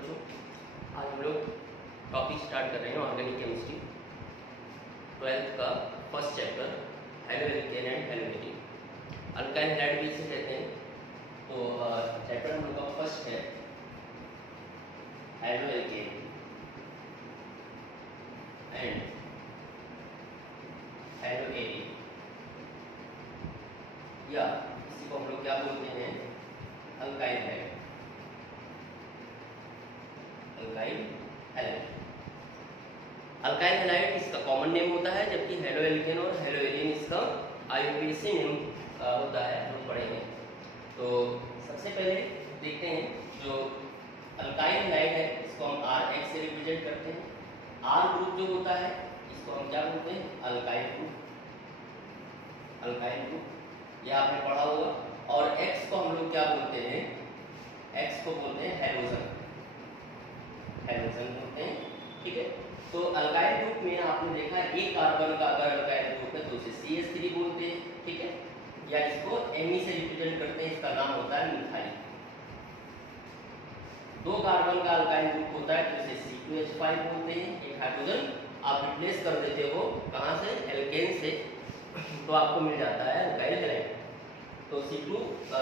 बच्चों, आज हम लोग टॉपिक स्टार्ट कर रहे हैं ऑर्गेनिक केमिस्ट्री 12th का first chapter haloalkane and haloarene. Alkyl halide भी इसे कहते हैं। तो चैप्टर हम लोग का फर्स्ट है हेलोएल्केन एंड हेलोवेरिन, या इसी को हम लोग क्या बोलते हैं, alkyl halide. Alkyl halide, alkyl halide इसका कॉमन नेम होता है, जबकि हेलोएल्केन और हेलोवेरिन इसका IUPAC नेम होता है, हम पढ़ेंगे। तो सबसे पहले देखते हैं जो अल्काइल हैलाइड है इसको हम RH से रिप्रेजेंट करते हैं। R ग्रुप जो होता है इसको हम क्या बोलते हैं, अल्काइल ग्रुप। अल्काइल ग्रुप यह आपने पढ़ा होगा। और X को हम लोग क्या बोलते हैं, X को बोलते हैं हैलोजन। हैलोजन बोलते हैं, ठीक है। तो अल्काइल ग्रुप में आपने देखा एक कार्बन का अगर अल्काइल ग्रुप है तो उसे CH3 बोलते हैं, ठीक है, या इसको Me से रिप्रेजेंट करते हैं, इसका नाम होता है मिथाइल। दो कार्बन का अल्काइल ग्रुप होता है तो इसे C2H5 बोलते हैं। एक हाइड्रोजन आप रिप्लेस कर देते हो कहाँ से, एल्केन से, तो आपको मिल जाता है अल्काइल हैलाइड। तो C2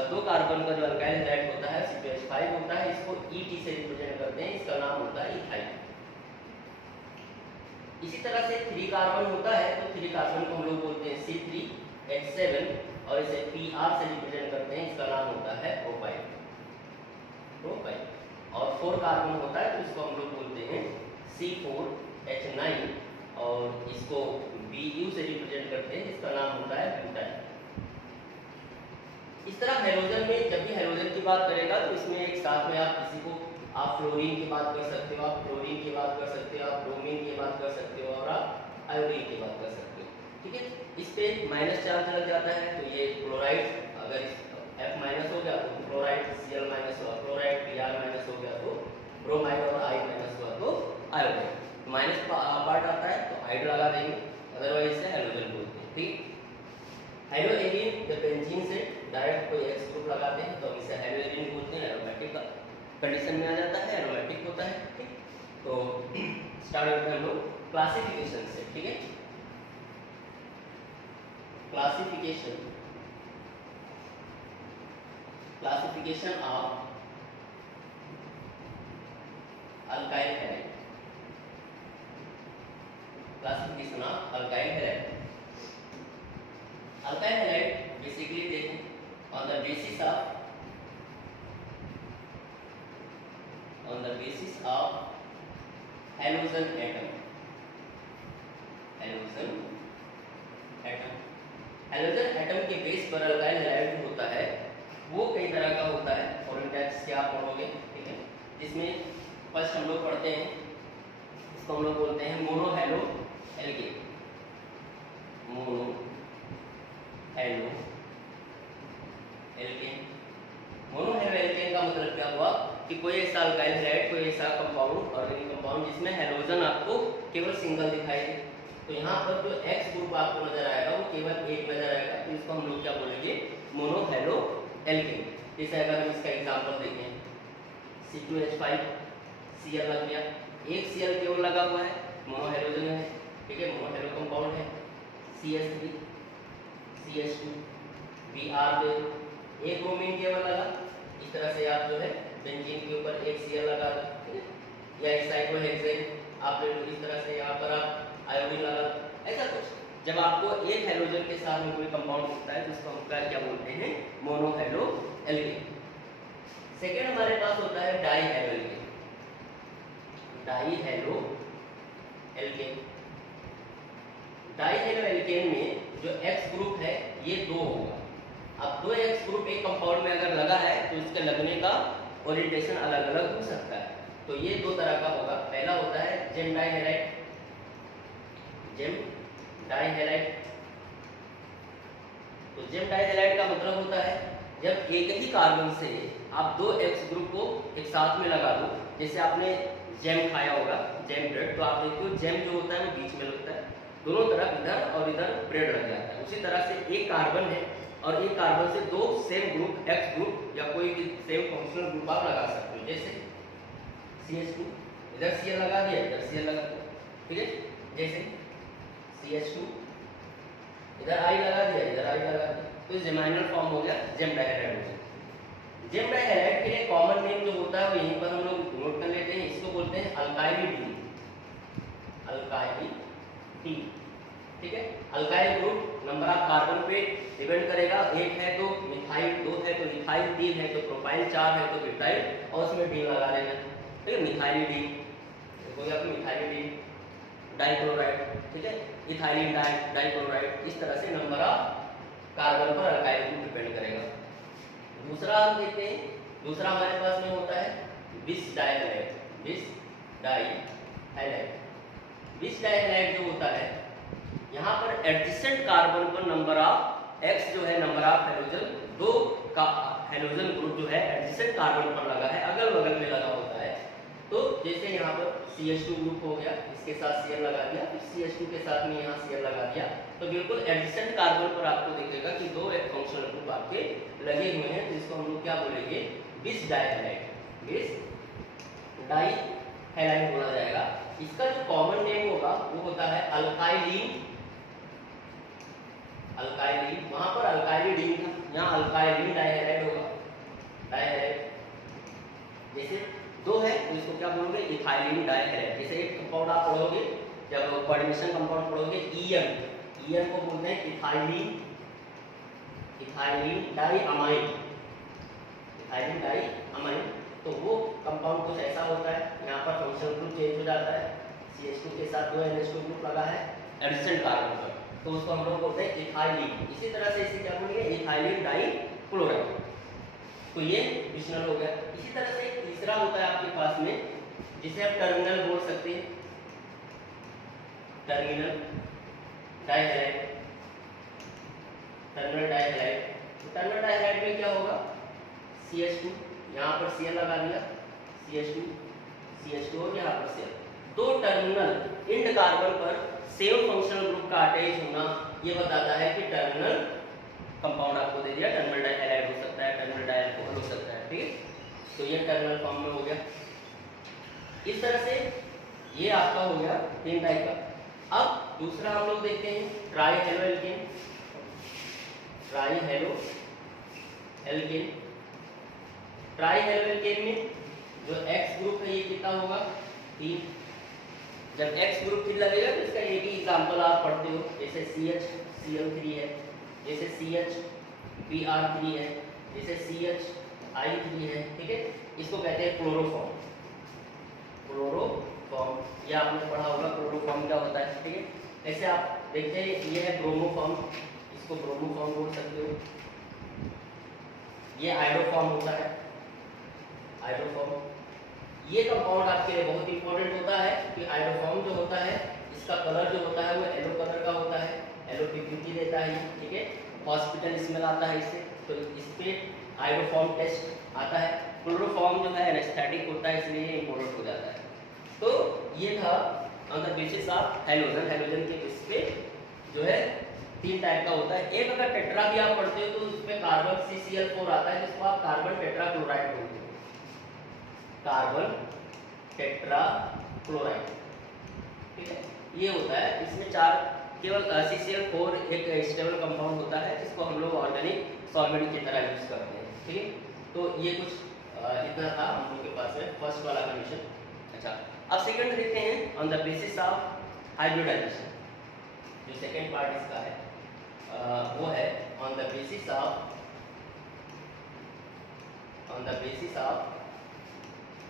दो कार्बन का जो अल्काइल हैलाइड होता है C2H5 होता है, इसको ET से रिप्रेजेंट करते हैं, इसका नाम होता है इथाइल। इसी तरह से 3 कार्बन होता है तो 3 कार्बन को हम लोग बोलते हैं C3H7 और इसे PR से रिप्रेजेंट करते हैं, इसका नाम होता है प्रोपाइल। प्रोपाइल। और 4 कार्बन होता है तो इसको हम लोग बोलते हैं C4H9 और इसको BU से रिप्रेजेंट करते हैं, इसका नाम होता है ब्यूटाइल। इस तरह हेलोजन में जब भी हेलोजन की बात करेगा तो इसमें एक साथ में आप किसी को आप फ्लोरीन की बात कर सकते हो, आप क्लोरीन की बात कर सकते हो, आप ब्रोमीन की बात कर सकते हो और आप आयोडीन की बात कर सकते हो, ठीक है। इस पे माइनस चार्ज लग जाता है तो ये क्लोराइड, अगर F माइनस हो गया तो क्लोराइड, Cl माइनस हुआ क्लोराइड, Br माइनस हो गया तो ब्रोमाइड और I माइनस हुआ तो आयोडाइड। तो माइनस पार्ट आता है तो आइड लगा देंगे, अदरवाइज इसे हेलोजन बोलते हैं, ठीक। हेलोएरिन जब बेंजीन से डायरेक्ट कोई X ग्रुप लगाते हैं तो इसे हेलोएरिन बोलते हैं, एरोमेटिक कंडीशन में आ जाता है, एरोमेटिक होता है, ठीक। तो स्टार्ट करते हैं हम लोग क्लासिफिकेशन से, ठीक है। Classification, classification of alkyl halide. Classification of alkyl halide. Alkyl halide basically देखें on the basis of halogen atom। halogen atom, halogen atom के बेस पर अल्काइल हैलाइड होता है वो कई तरह का होता है। फॉलोइंग टाइप्स के आप पढ़ोगे, ठीक है। जिसमें फर्स्ट हम लोग पढ़ते हैं, इसको हम लोग बोलते हैं mono halo alkane. Mono halo alkane. Mono halo alkane का मतलब क्या हुआ कि कोई ऐसा अल्काइल हैलाइड, कोई ऐसा कंपाउंड, ऑर्गेनिक कंपाउंड जिसमें हैलोजन आपको केवल सिंगल दिखाई दे। तो यहाँ पर जो X ग्रुप आपको नजर आएगा वो केवल एक नजर आएगा, तो इसको हम लोग क्या बोलेंगे, मोनो हैलो एल्केन। जैसे अगर हम इसका एग्जांपल देखें, C2H5 Cl लग गया, एक Cl केवल लगा हुआ है, मोनो हैलोजन है, ठीक है, मोनो हैलो कंपाउंड है। CH3 CH2 Br दे, एक ब्रोमीन केवल लगा। इस तरह से आप जो है बेंजीन के ऊपर एक Cl लगा दो, या एक साइक्लोहेक्सेन आप ले लो, इस तरह से यहाँ पर आप आयोडीन लगा दो, ऐसा कुछ। जब आपको एक हैलोजन के साथ में कोई कंपाउंड होता है तो उसको हम क्या बोलते हैं, मोनो हैलो एल्केन। सेकेंड हमारे पास होता है dihaloalkane. Dihaloalkane. Dihaloalkane में जो X ग्रुप है ये 2 होगा। अब 2 X ग्रुप एक कंपाउंड में अगर लगा है तो इसके लगने का ओरिएंटेशन अलग अलग हो सकता है। तो ये 2 तरह का होगा। पहला होता है gem dihalide. Gem dihalide. तो जेम डाई हैलाइड का मतलब होता है जब एक ही कार्बन से आप 2 X ग्रुप को एक साथ में लगा दो। जैसे आपने जेम खाया होगा, जेम ब्रेड, तो आप देखो जेम जो होता है वो बीच में लगता है, दोनों तरफ इधर और इधर ब्रेड लग जाता है। उसी तरह से एक कार्बन है और एक कार्बन से 2 सेम ग्रुप X ग्रुप या कोई भी सेम फंक्शनल ग्रुप आप लगा सकते हो। जैसे CH2, इधर Cl लगा दिया, इधर Cl लगा दिया, ठीक है। जैसे CH2, इधर I लगा दिया, इधर I लगा दिया, तो जेमाइनल फॉर्म हो गया जेम डाइहाइड्रोजन। जेम डाइहाइड्राइड के लिए कॉमन नेम जो होता है वो यहीं पर हम लोग नोट कर लेते हैं, इसको बोलते हैं अल्काइल डी, अल्काइल डी, ठीक है। Alkyl group number of carbon पे डिपेंड करेगा, एक है तो मिथाइल, दो है तो इथाइल, तीन है तो प्रोपाइल, चार है तो ब्यूटाइल, और उसमें डी लगा देना, ठीक है। मिथाइल डी, कोई आपको मिथाइल डी, डाइक्लोराइड, ठीक है, इथाइलिन डाइक्लोराइड, इस तरह से नंबर ऑफ कार्बन पर अल्काइल ग्रुप डिपेंड करेगा। दूसरा हम देखते हैं, दूसरा हमारे पास में होता है बिस डाइहैलाइड, बिस डाइहैलाइड। बिस डाइहैलाइड जो होता है, यहाँ पर एडजेसेंट कार्बन पर नंबर ऑफ एक्स जो है, नंबर ऑफ हाइड्रोजन, दो का हाइड्रोजन ग्रुप जो है एडजेसेंट कार्बन पर लगा है, अगल बगल में लगा होता है। तो जैसे यहाँ पर CH2 ग्रुप हो गया, इसके साथ Cl लगा दिया, फिर CH2 के साथ में यहाँ Cl लगा दिया, तो बिल्कुल एडजेसेंट कार्बन पर आपको दिखेगा कि दो एक फंक्शनल ग्रुप आपके लगे हुए हैं, जिसको हम लोग क्या बोलेंगे, बिस डाइहैलाइड, बिस डाइहैलाइड बोला जाएगा। इसका जो कॉमन नेम होगा वो होता है अल्काइलिन, अल्काइलिन, वहां पर अल्काइलिन था, यहाँ अल्काइलिन डाइहैलाइड होगा, डाइहैलाइड। जैसे दो है तो इसको क्या बोलोगे, इथाइलिन डाइहैलाइड। जैसे एक कंपाउंड आप पढ़ोगे, जब कोऑर्डिनेशन कंपाउंड पढ़ोगे, ईएन को बोलते हैं ethylene, ethylene diamine, ethylene diamine. तो वो कंपाउंड कुछ ऐसा होता है, यहाँ पर फंक्शनल ग्रुप चेंज हो जाता है, CH2 के साथ दो NH2 ग्रुप लगा है एडजेसेंट कार्बन पर, तो उसको हम लोग बोलते हैं इथाइलिन। इसी तरह से इसे क्या बोलेंगे, इथाइलिन डाइक्लोराइड। तो ये विशनल हो गया। इसी तरह से एक तीसरा होता है आपके पास में, जिसे आप टर्मिनल बोल सकते हैं, टर्मिनल डाइहैलाइड, टर्मिनल डाइहैलाइड। तो टर्मिनल डाइहैलाइड में क्या होगा, CH2, यहाँ पर Cl लगा दिया, CH2, CH2 और यहाँ पर Cl, दो टर्मिनल इंड कार्बन पर सेम फंक्शनल ग्रुप का अटैच होना, ये बताता है कि टर्मिनल कंपाउंड आपको दे दिया, टर्मिनल डाइहैलाइड हो सकता है, टर्मिनल डाइअल्कोहल हो सकता है, ठीक है। तो ये टर्मिनल फॉर्म में हो गया। इस तरह से ये आपका हो गया तीन टाइप का। अब दूसरा हम लोग देखते हैं ट्राईहेलो एल्केन, ट्राईहेलो एल्केन। ट्राईहेलो एल्केन में जो X ग्रुप है ये कितना होगा, 3। जब X ग्रुप 3 लगेगा तो इसका एक ही एग्जांपल आप पढ़ते हो, जैसे CH Cl3 है, जैसे CH Br3 है, जैसे CHI3 है, ठीक है। इसको कहते हैं क्लोरोफॉर्म, क्लोरोफॉर्म, ये आपने पढ़ा होगा क्लोरोफॉर्म क्या होता है, ठीक है। ऐसे आप देखते हैं ये है ब्रोमोफॉर्म, इसको ब्रोमोफॉर्म बोल सकते हो। ये आइडोफॉर्म होता है, आइडोफॉर्म। ये कंपाउंड आपके लिए बहुत इंपॉर्टेंट होता है कि आइडोफॉर्म जो होता है इसका कलर जो होता है वो येलो कलर का होता है, येलो टिपिटी देता है, ठीक है। हॉस्पिटल स्मेल आता है इससे, तो इस पे आइडोफॉर्म टेस्ट आता है। क्लोरोफॉर्म जो है एनेस्थेटिक होता है, इसलिए ये इंपॉर्टेंट हो जाता है। तो ये था on the basis of halogen, halogen के बेस पे जो है 3 टाइप का होता है। एक अगर टेट्रा भी आप पढ़ते हो तो उसमें कार्बन CCl4 आता है, जिसको आप कार्बन टेट्राक्लोराइड बोलते हो, कार्बन टेट्राक्लोराइड, ठीक है। ये होता है, इसमें 4 केवल CCl4 एक स्टेबल कंपाउंड होता है, जिसको हम लोग ऑर्गेनिक सॉल्वेंट की तरह यूज करते हैं, ठीक है। तो ये कुछ इतना था हम लोग के पास में फर्स्ट वाला कंडीशन। अच्छा, अब सेकंड देखते हैं on the basis of hybridization. जो सेकंड पार्ट इसका है वो है on the basis of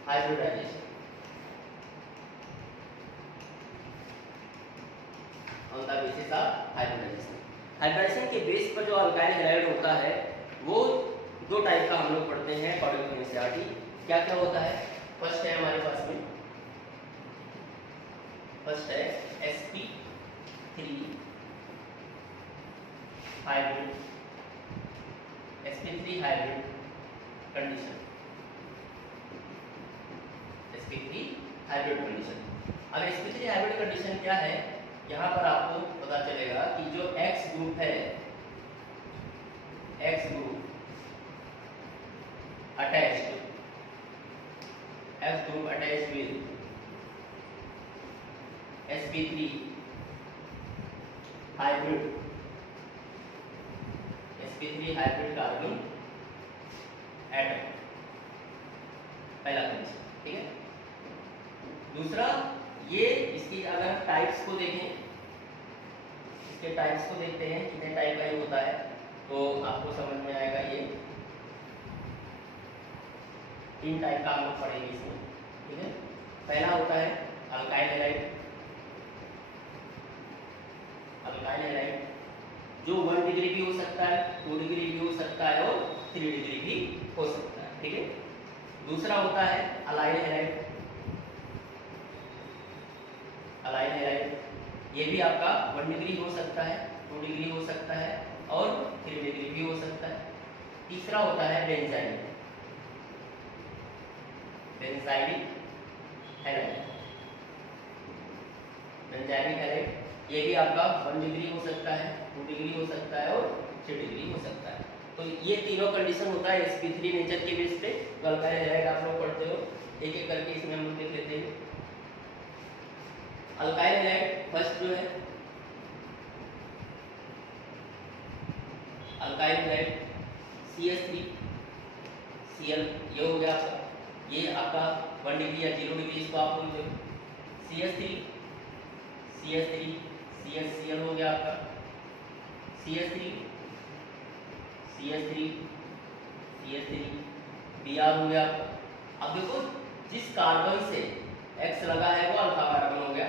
hybridization, on the basis of hybridization. Hybridization के बेस पर जो अल्काइल हैलाइड होता है वो 2 टाइप का हम लोग पढ़ते हैं अकॉर्डिंग टू एनसीईआरटी। क्या क्या होता है, फर्स्ट है हमारे पास में, फर्स्ट है sp3 hybrid, sp3 hybrid condition, sp3 hybrid condition. अब sp3 हाइब्रिड कंडीशन क्या है, यहाँ पर आपको पता चलेगा कि जो X ग्रुप है, X group attached X group attached with sp3 hybrid carbon atom, पहला कंडीशन, ठीक है। दूसरा, ये इसकी अगर टाइप्स को देखें, इसके टाइप्स को देखते हैं कितने टाइप का ये होता है, तो आपको समझ में आएगा। ये 3 टाइप का हम लोग पढ़ेंगे इसमें, ठीक है। पहला होता है अल्काइल हैलाइड, जो 1 डिग्री भी हो सकता है, 2 डिग्री भी हो सकता है और 3 डिग्री भी हो सकता है, ठीक है। दूसरा होता है अलाइल हैलाइड, ये भी आपका 1 डिग्री हो सकता है, 2 डिग्री हो सकता है और 3 डिग्री भी हो सकता है। तीसरा होता है बेंजाइडिक हैलाइड, ये भी आपका 1 डिग्री हो सकता है, 2 डिग्री हो सकता है और 3 डिग्री हो सकता है। तो ये तीनों कंडीशन होता है sp3 नेचर के बेस पे। अल्काइल हैलाइड आप लोग पढ़ते हो, एक एक करके इसमें हम लोग देख लेते हैं। अल्काइल हैलाइड फर्स्ट जो है अल्काइल हैलाइड CH3 Cl, ये हो गया आपका, ये आपका 1 डिग्री या 0 डिग्री इसको आप बोलते हो। CH3 CHCl हो गया आपका, CH3 Br हो गया आपका। अब देखो, जिस कार्बन से X लगा है वो अल्फा कार्बन हो गया,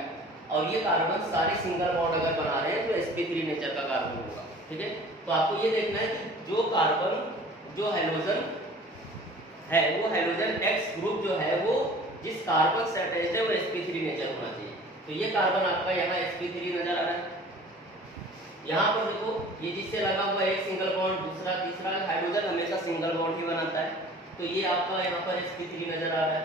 और ये कार्बन सारे सिंगल बॉन्ड अगर बना रहे हैं तो sp3 नेचर का कार्बन होगा, ठीक है। तो आपको ये देखना है कि जो कार्बन जो हैलोजन है वो हैलोजन X ग्रुप जो है वो जिस कार्बन से अटैच्ड है वो sp3 नेचर होना चाहिए। तो ये कार्बन आपका यहाँ sp3 नजर आ रहा है। यहाँ पर देखो, ये जिससे लगा हुआ एक सिंगल बॉन्ड, दूसरा तीसरा, हाइड्रोजन हमेशा सिंगल बॉन्ड ही बनाता है, तो ये आपका यहाँ पर sp3 नजर आ रहा है।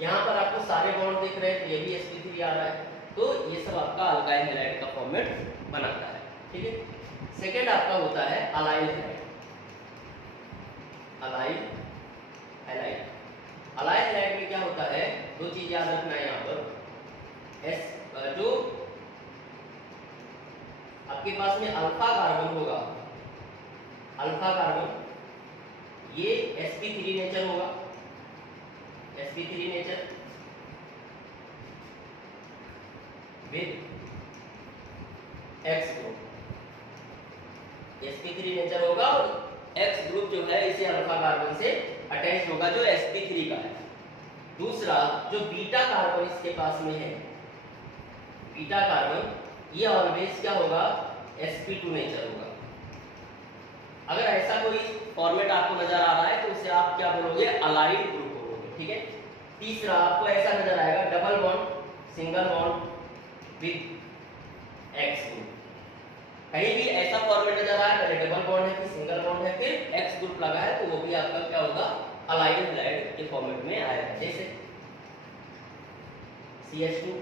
यहाँ पर आपको सारे बॉन्ड दिख रहे हैं, तो ये भी sp3 आ रहा है। तो ये सब आपका अल्काइल हैलाइड का फॉर्मेट बनाता है, ठीक है। सेकेंड आपका होता है अलाइल हैलाइड में क्या होता है, 2 चीज याद रखना है यहाँ पर। जो आपके पास में अल्फा कार्बन होगा, ये sp3 नेचर होगा, sp3 nature with X group, sp3 nature होगा और X ग्रुप जो है इसे अल्फा कार्बन से अटैच होगा जो sp3 का है। दूसरा, जो बीटा कार्बन इसके पास में है, बीटा कार्बन, ये ऑलवेज क्या होगा, sp2 नेचर होगा। अगर ऐसा कोई फॉर्मेट आपको नजर आ रहा है तो उसे आप क्या बोलोगे, अलाइड ग्रुप बोलोगे, ठीक है। तीसरा, आपको ऐसा नजर आएगा double bond, single bond with X group. कहीं भी ऐसा फॉर्मेट नजर आया, पहले डबल बॉन्ड है फिर सिंगल बॉन्ड है फिर X ग्रुप लगा है, तो वो भी आपका क्या होगा, अलाइड हैलाइड के फॉर्मेट में आएगा। जैसे CH2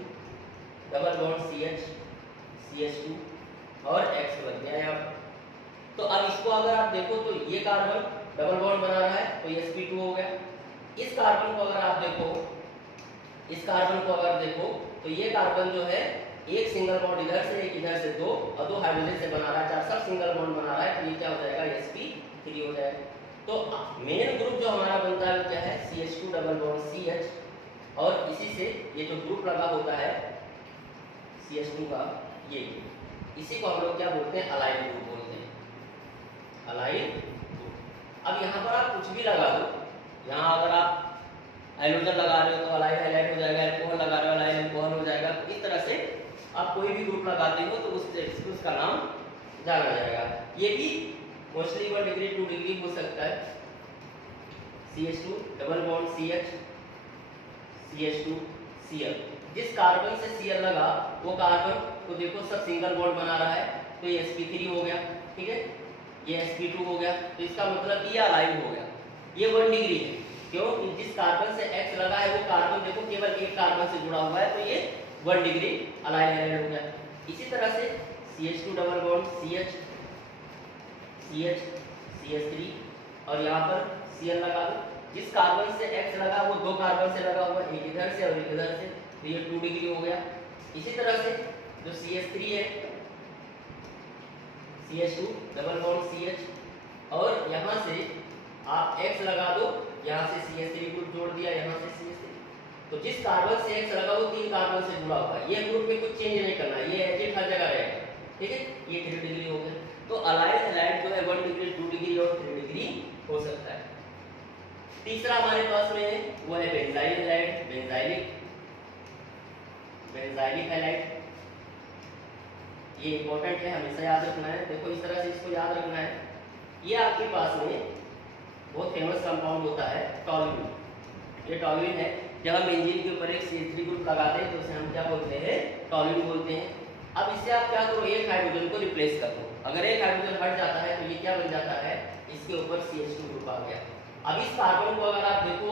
डबल बॉन्ड CH2 और X लग गया यहाँ। तो अब इसको अगर आप देखो तो ये कार्बन डबल बॉन्ड बना रहा है तो sp2 हो गया। इस कार्बन को अगर आप देखो, तो ये कार्बन जो है एक सिंगल बॉन्ड इधर से, एक इधर से, 2 और 2 हाइड्रोजन से बना रहा है, 4 सब सिंगल बॉन्ड बना रहा है, तो ये क्या हो जाएगा, sp3 हो जाएगा। तो मेन ग्रुप जो हमारा बनता है वो क्या है, CH2 डबल बॉन्ड CH, और इसी से ये जो ग्रुप लगा होता है CH2 का, ये इसी को हम लोग क्या बोलते हैं, अलाइड ग्रुप बोलते हैं, अलाइड ग्रुप। अब यहाँ पर आप कुछ भी लगा दो, यहाँ अगर आप हाइड्रोजन लगा रहे हो तो अलाइल हैलाइड हो जाएगा, अल्कोहल लगा रहे हो अलाइल अल्कोहल हो जाएगा। तो इस तरह से आप कोई भी ग्रुप लगाते हो तो उसका नाम जाना जाएगा। ये भी मोस्टली 1 डिग्री 2 डिग्री हो सकता है। CH2 double bond CH, CH2 Cl, जिस कार्बन से Cl लगा वो कार्बन तो देखो सब सिंगल बॉन्ड बना रहा है, तो ये sp3 हो गया, ठीक है, ये sp2 हो गया, तो इसका मतलब ये अलाइल हो गया। ये 1 डिग्री है, क्यों, जिस कार्बन से X लगा है वो कार्बन देखो केवल एक कार्बन से जुड़ा हुआ है, तो ये 1 डिग्री अलाइल हैलाइड हो गया। इसी तरह से CH2 double bond CH CH3 और यहाँ पर Cl लगा दो, जिस कार्बन से X लगा वो दो कार्बन से लगा हुआ, एक इधर से और एक इधर से, तो ये 2 डिग्री हो गया। इसी तरह से जो CH3 है, CH2 डबल बॉन्ड CH, और यहाँ से आप X लगा दो, यहाँ से CH3 ग्रुप जोड़ दिया, यहाँ से CH3, तो जिस कार्बन से X लगा वो 3 कार्बन से जुड़ा हुआ है, ये ग्रुप में कुछ चेंज नहीं करना, ये एज हर जगह रहेगा, ठीक है। ये 3 डिग्री हो गया। तो अलाइल हैलाइड जो है 1 डिग्री, 2 डिग्री और 3 डिग्री हो सकता है। तीसरा हमारे पास में है वो है बेंजाइल हैलाइड, बेंजाइलिक हैलाइड। ये इंपॉर्टेंट है, हमेशा याद रखना है। देखो इस तरह से इसको याद रखना है। ये आपके पास में बहुत फेमस कंपाउंड होता है टॉल्यूइन। ये टॉल्यूइन है, जब हम बेंजीन के ऊपर एक CH3 ग्रुप लगाते हैं तो उसे हम क्या बोलते हैं, टॉल्यूइन बोलते हैं। अब इससे आप क्या करो, एक हाइड्रोजन को रिप्लेस कर दो। अगर एक हाइड्रोजन हट जाता है तो ये क्या बन जाता है, इसके ऊपर CH2 ग्रुप आ गया। अब इस कार्बन को अगर आप देखो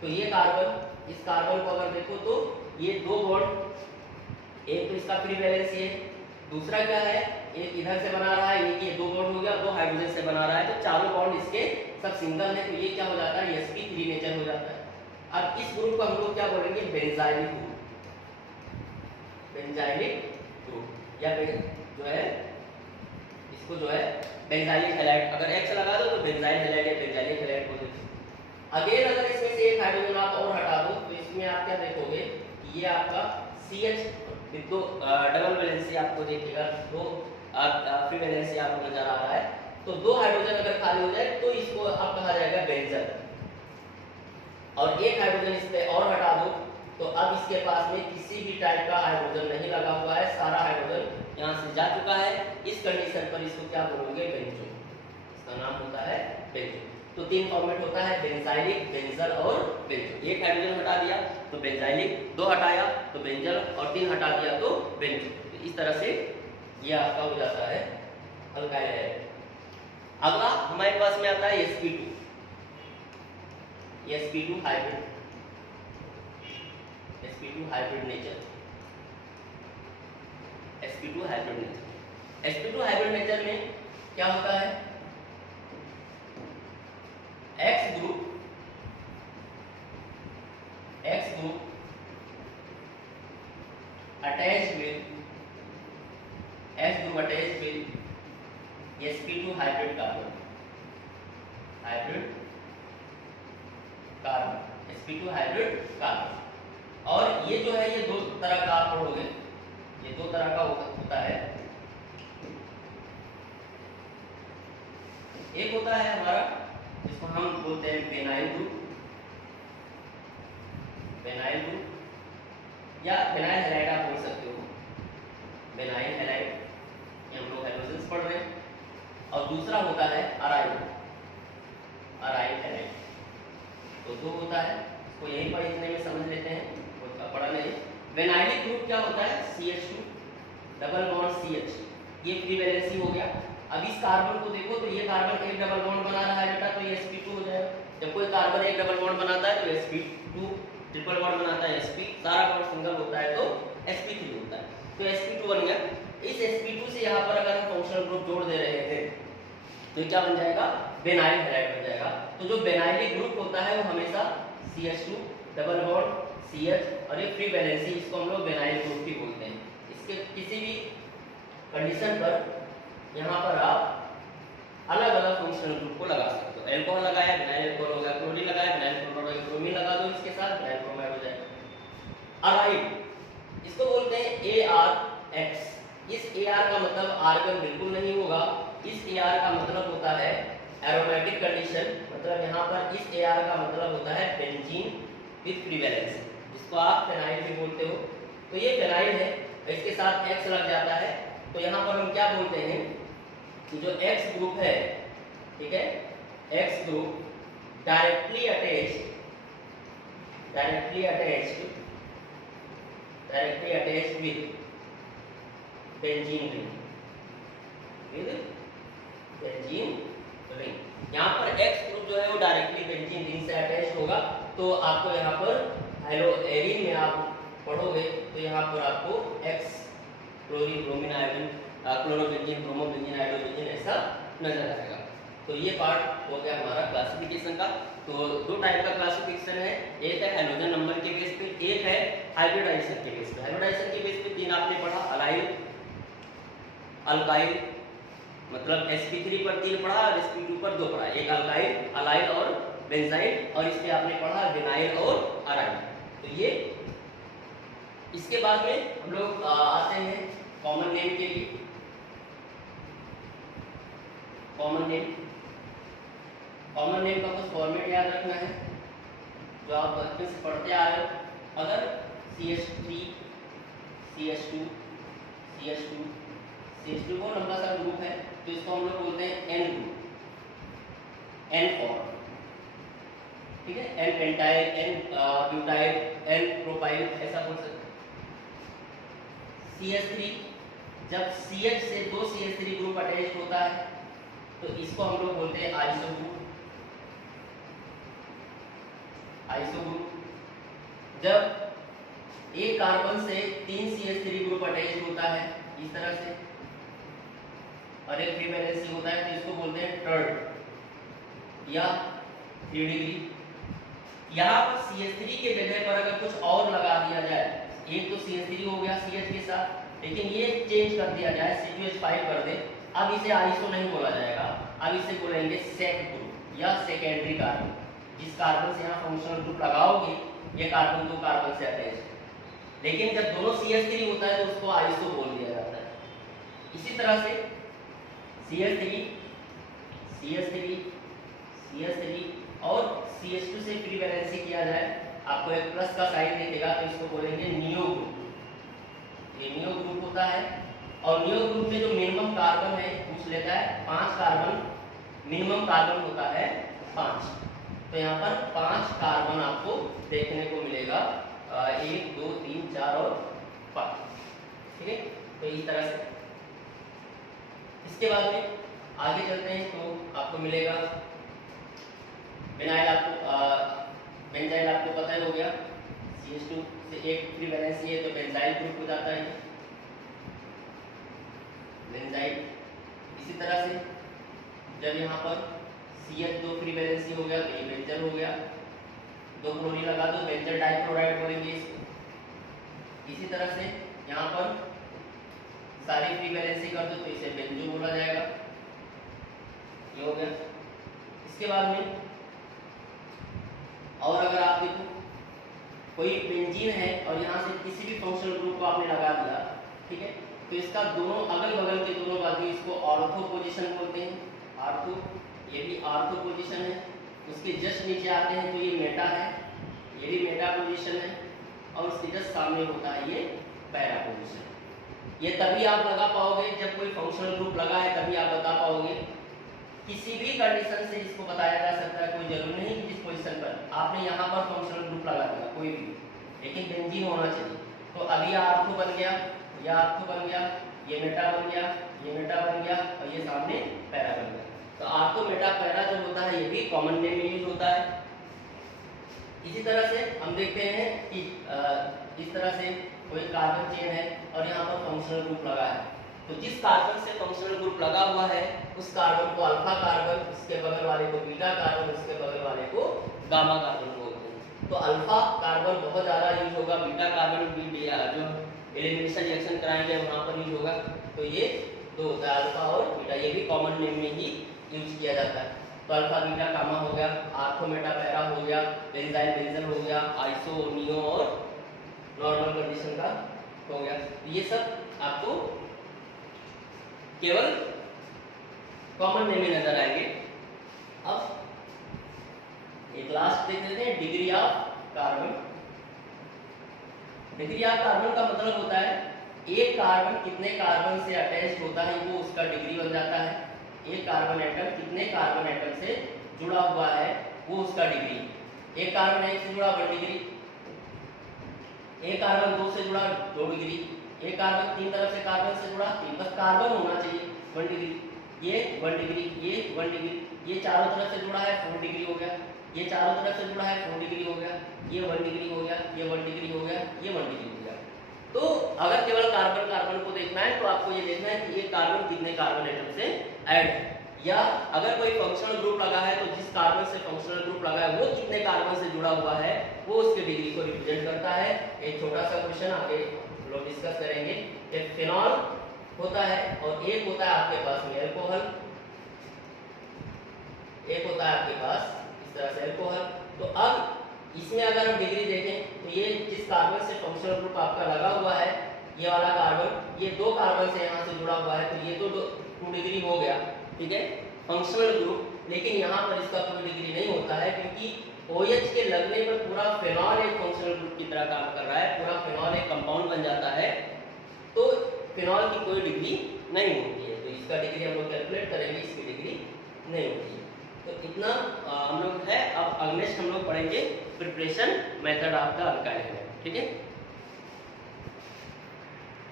तो ये कार्बन, इस कार्बन को अगर देखो तो ये 2 बॉन्ड, एक तो इसका फ्री वैलेंसी है, दूसरा क्या है, एक इधर से बना रहा है, ये 2 बॉन्ड हो गया, 2 हाइड्रोजन से बना रहा है, तो चारों बॉन्ड इसके सब सिंगल है, तो ये क्या हो जाता है, sp3 नेचर हो जाता है। अब इस ग्रुप को हम लोग क्या बोलेंगे, बेंजाइलिक ग्रुप, बेंजाइलिक ग्रुप, या जो है इसको जो है बेंजाइलिक हैलाइड। अगर X लगा दो तो बेंजाइल हैलाइड या बेंजाइलिक हैलाइड बोल देते हैं। अगेन अगर इसमें से एक हाइड्रोजन आप और हटा दो तो इसमें आप क्या देखोगे, ये आपका CH विद 2 डबल वैलेंसी आपको देखिएगा, 2 फ्री वैलेंसी आपको नजर आ रहा है, तो 2 हाइड्रोजन अगर खाली हो जाए तो इसको अब कहा जाएगा बेंजल। और एक हाइड्रोजन इस पे और हटा दो तो अब इसके पास में किसी भी टाइप का हाइड्रोजन नहीं लगा हुआ है, सारा हाइड्रोजन यहाँ से जा चुका है। इस कंडीशन पर इसको क्या बोलोगे, बेंजो, इसका नाम होता है बेंजो। तो 3 फॉर्मेट होता है, बेंजाइलिक, बेंजल और बेंजो। एक हाइड्रोजन हटा दिया तो बेंजाइलिक, 2 हटाया तो बेंजल, और 3 हटा दिया तो बेंजो। तो इस तरह से ये आपका हो जाता है अल्काइल हैलाइड। अगला हमारे पास में आता है sp2, sp2 hybrid, sp2 hybrid nature, sp2 hybrid nature. sp2 hybrid nature में क्या होता है, X group attached with sp2 hybrid carbon, sp2 hybrid carbon. और ये जो है ये 2 तरह का आप पढ़ोगे, ये 2 तरह का होता है। एक होता है हमारा जिसको हम बोलते हैं बेनाइल ग्रुप, या बेनाइल हैलाइड आप बोल सकते हो, बेनाइल हैलाइड, ये हम लोग हाइड्रोजन्स पढ़ रहे हैं। और दूसरा होता है अराइल हैलाइड। तो 2 होता है, इसको यहीं पर इतने में समझ लेते हैं, बहुत पढ़ा नहीं। बेनाइलिक ग्रुप क्या होता है, CH2 डबल बॉन्ड CH, ये फ्री वैलेंसी हो गया। अब इस कार्बन को देखो तो ये कार्बन एक डबल बॉन्ड बना रहा है बेटा, तो ये sp2 हो जाएगा। जब कोई कार्बन एक डबल बॉन्ड बनाता है तो sp2, ट्रिपल बॉन्ड बनाता है sp, सारा बॉन्ड सिंगल होता है तो sp3 होता है, तो sp2 बन गया। इस sp2 से यहाँ पर अगर हम फंक्शनल ग्रुप जोड़ दे रहे थे तो क्या बन जाएगा, बेनाइल हैलाइड बन जाएगा। तो जो बेनाइलिक ग्रुप होता है वो हमेशा CH2 डबल बॉन्ड CH और ये फ्री वैलेंसी, इसको हम लोग बेनाइल ग्रुप भी बोलते हैं। इसके किसी भी कंडीशन पर यहाँ पर आप अलग अलग फंक्शनल ग्रुप को लगा सकते हो। एल्कोहल लगाया, बेनाइल एल्कोहल हो गया, क्लोरीन लगाया, बेनाइल क्लोराइड, ब्रोमीन लगा दो इसके साथ, बेनाइल ब्रोमाइड हो जाएगा। अराइड, इसको बोलते हैं ARX। इस AR का मतलब आर्गन बिल्कुल नहीं होगा, इस AR का मतलब होता है एरोमेटिक कंडीशन, मतलब यहाँ पर इस AR का मतलब होता है बेंजीन विद फ्री वैलेंसी, जिसको आप फेनाइल भी बोलते हो। तो ये फेनाइल है, इसके साथ X लग जाता है, तो यहाँ पर हम क्या बोलते हैं कि जो X ग्रुप है, ठीक है, X group directly attached with benzene ring, यहाँ पर X ग्रुप जो है वो डायरेक्टली बेंजीन रिंग से अटैच होगा। तो आपको यहाँ पर हेलोएरिन में आप पढ़ोगे तो यहाँ पर आपको X chlorine, bromine, iodine, chlorobenzene, bromobenzene, iodobenzene ऐसा नजर आएगा। तो ये पार्ट हो गया हमारा क्लासिफिकेशन का। तो दो टाइप का क्लासिफिकेशन है, एक है हैलोजन नंबर के बेस पे, एक है हाइब्रिडाइजेशन के बेस पे। हाइब्रिडाइजेशन के बेस पे तीन आपने पढ़ा, अलाइल, अल्काइल, मतलब sp3 पर 3 पढ़ा और sp2 पर 2 पढ़ा, एक अल्काइल, अलाइल और बेंजाइल, और इस पे आपने पढ़ा विनाइल और अराइल। तो ये इसके बाद में हम लोग आते हैं कॉमन नेम के लिए। कॉमन नेम का कुछ फॉर्मेट याद रखना है जो आप बचपन से पढ़ते आ रहे हो। अगर CH3, CH2, CH2, CH2 को लंबा सा ग्रुप है तो इसको हम लोग बोलते हैं N ग्रुप, N फॉर्म, ठीक है, N pentyl, N butyl, N propyl, ऐसा बोल सकते हैं। CH3 जब CH से दो CH3 ग्रुप अटैच होता है तो इसको हम लोग बोलते हैं आइसो ग्रुप। आइसो ग्रुप जब एक कार्बन से 3 CH3 ग्रुप अटैच होता है इस तरह से और एक फ्री वैलेंसी होता है तो इसको बोलते हैं टर्ड या 3 डिग्री। यहाँ पर CH3 के जगह पर अगर कुछ और लगा दिया जाए, एक तो CH3 हो गया CH के साथ, लेकिन ये चेंज कर दिया जाए, CH5 कर दे, अब इसे आइसो नहीं बोला जाएगा, अब इसे बोलेंगे सेक ग्रुप या सेकेंडरी कार्बन। जिस कार्बन से यहाँ फंक्शनल ग्रुप लगाओगे ये कार्बन दो कार्बन से अटैच है, लेकिन जब दोनों CH3 होता है तो उसको आइसो बोल दिया जाता है। इसी तरह से CH3, CH3, CH3 और CH2 से फ्री वैलेंसी किया जाए, आपको एक प्लस का साइन दिखेगा तो इसको बोलेंगे नियो ग्रुप। ये नियो ग्रुप होता है और नियो ग्रुप में जो मिनिमम कार्बन है पूछ लेता है 5 कार्बन, मिनिमम कार्बन होता है 5। तो यहाँ पर 5 कार्बन आपको देखने को मिलेगा, 1 2 3 4 और 5, ठीक है। तो इस तरह से इसके बाद में आगे चलते हैं तो आपको मिलेगा विनाइल, आपको बेंजाइल आपको पता ही हो गया, CH2 से एक फ्री वैलेंसी है तो बेंजाइल ग्रुप हो जाता है बेंजाइल। इसी तरह से जब यहाँ पर CH2 फ्री वैलेंसी हो गया तो ये बेंजल हो गया, 2 क्लोरीन लगा दो बेंजल डाइक्लोराइड बोलेंगे इसको। इसी तरह से यहाँ पर सारी फ्री वैलेंसी कर दो तो इसे बेंजो बोला जाएगा, ये हो गया। इसके बाद में और अगर आप देखो कोई बेंजीन है और यहाँ से किसी भी फंक्शनल ग्रुप को आपने लगा दिया, ठीक है, तो इसका दोनों अगल बगल के दोनों बाजू इसको ऑर्थो पोजीशन बोलते हैं, ऑर्थो, ये भी ऑर्थो पोजीशन है। उसके जस्ट नीचे आते हैं तो ये मेटा है, ये भी मेटा पोजीशन है, और उसके जस्ट सामने होता है ये पैरा पोजीशन। ये तभी आप लगा पाओगे जब कोई फंक्शनल ग्रुप लगा है, तभी आप बता पाओगे। किसी भी कंडीशन से इसको बताया जा सकता है, कोई जरूरी नहीं कि जिस पोजीशन पर आपने यहाँ पर फंक्शनल ग्रुप लगा दिया कोई भी, लेकिन बेंजीन होना चाहिए। तो अभी आर्थो बन गया, ये आर्थो बन गया, ये मेटा बन गया, ये मेटा बन गया और ये सामने पैरा बन गया। तो आर्थो मेटा पैरा जो होता है ये भी कॉमन नेम में यूज होता है। इसी तरह से हम देखते हैं कि इस तरह से कोई कार्बन चेन है और यहाँ पर फंक्शनल ग्रुप लगा है, तो जिस कार्बन से फंक्शनल ग्रुप लगा हुआ है उस कार्बन को अल्फा कार्बन, उसके बगल वाले को बीटा कार्बन, उसके बगल वाले को गामा कार्बन बोलते हैं। तो अल्फा कार्बन बहुत ज़्यादा यूज होगा, बीटा कार्बन भी जो एलिमिनेशन रिएक्शन कराएंगे वहाँ पर यूज होगा। तो ये दो होता है अल्फा और बीटा, ये भी कॉमन नेम में ही यूज किया जाता है। तो अल्फा बीटा गामा हो गया, आर्थो मेटा पैरा हो गया, बेंजाइल बेंजल हो गया, आइसो नियो और नॉर्मल कंडीशन का हो गया। ये सब आपको केवल कॉमन नेम में नजर आएंगे। अब एक लास्ट देख लेते हैं, degree of carbon. Degree of carbon का मतलब होता है एक कार्बन कितने कार्बन से अटैच होता है वो उसका डिग्री बन जाता है। एक कार्बन एटम कितने कार्बन एटम से जुड़ा हुआ है वो उसका डिग्री। एक कार्बन 1 से जुड़ा 1 डिग्री, एक कार्बन 2 से जुड़ा 2 डिग्री, एक कार्बन 3 तरफ से कार्बन से जुड़ा 3, बस कार्बन होना चाहिए 1 डिग्री, ये 1 डिग्री, ये 1 डिग्री, ये चारों तरफ से जुड़ा है 4 डिग्री हो गया, ये चारों तरफ से जुड़ा है 4 डिग्री हो गया, ये 1 डिग्री हो गया, ये 1 डिग्री हो गया, ये 1 डिग्री हो गया। तो अगर केवल कार्बन कार्बन को देखना है तो आपको ये देखना है कि ये कार्बन कितने कार्बन एटम से ऐड है। या अगर कोई फंक्शनल ग्रुप लगा है तो जिस कार्बन से फंक्शनल ग्रुप लगा है वो कितने कार्बन से जुड़ा हुआ है वो उसके डिग्री को रिप्रेजेंट करता है। एक छोटा सा क्वेश्चन आगे लोग डिस्कस करेंगे। एक फिनॉल होता है और एक होता है आपके पास में अल्कोहल, एक होता है आपके पास इस तरह से अल्कोहल। तो अब इसमें अगर हम डिग्री देखें तो ये जिस कार्बन से फंक्शनल ग्रुप आपका लगा हुआ है ये वाला कार्बन, ये 2 कार्बन से यहाँ से जुड़ा हुआ है तो ये तो 2 डिग्री हो गया, ठीक है, फंक्शनल ग्रुप। लेकिन यहाँ पर इसका कोई डिग्री नहीं होता है क्योंकि OH के लगने पर पूरा फिनॉल एक फंक्शनल ग्रुप की तरह काम कर रहा है, पूरा फिनॉल एक कंपाउंड बन जाता है, तो फिनॉल की कोई डिग्री नहीं होती है। तो इसका डिग्री हम लोग कैलकुलेट करेंगे, इसकी डिग्री नहीं होती है। तो इतना हम लोग है। अब नेक्स्ट हम लोग पढ़ेंगे preparation method of the alkyl, ठीक है।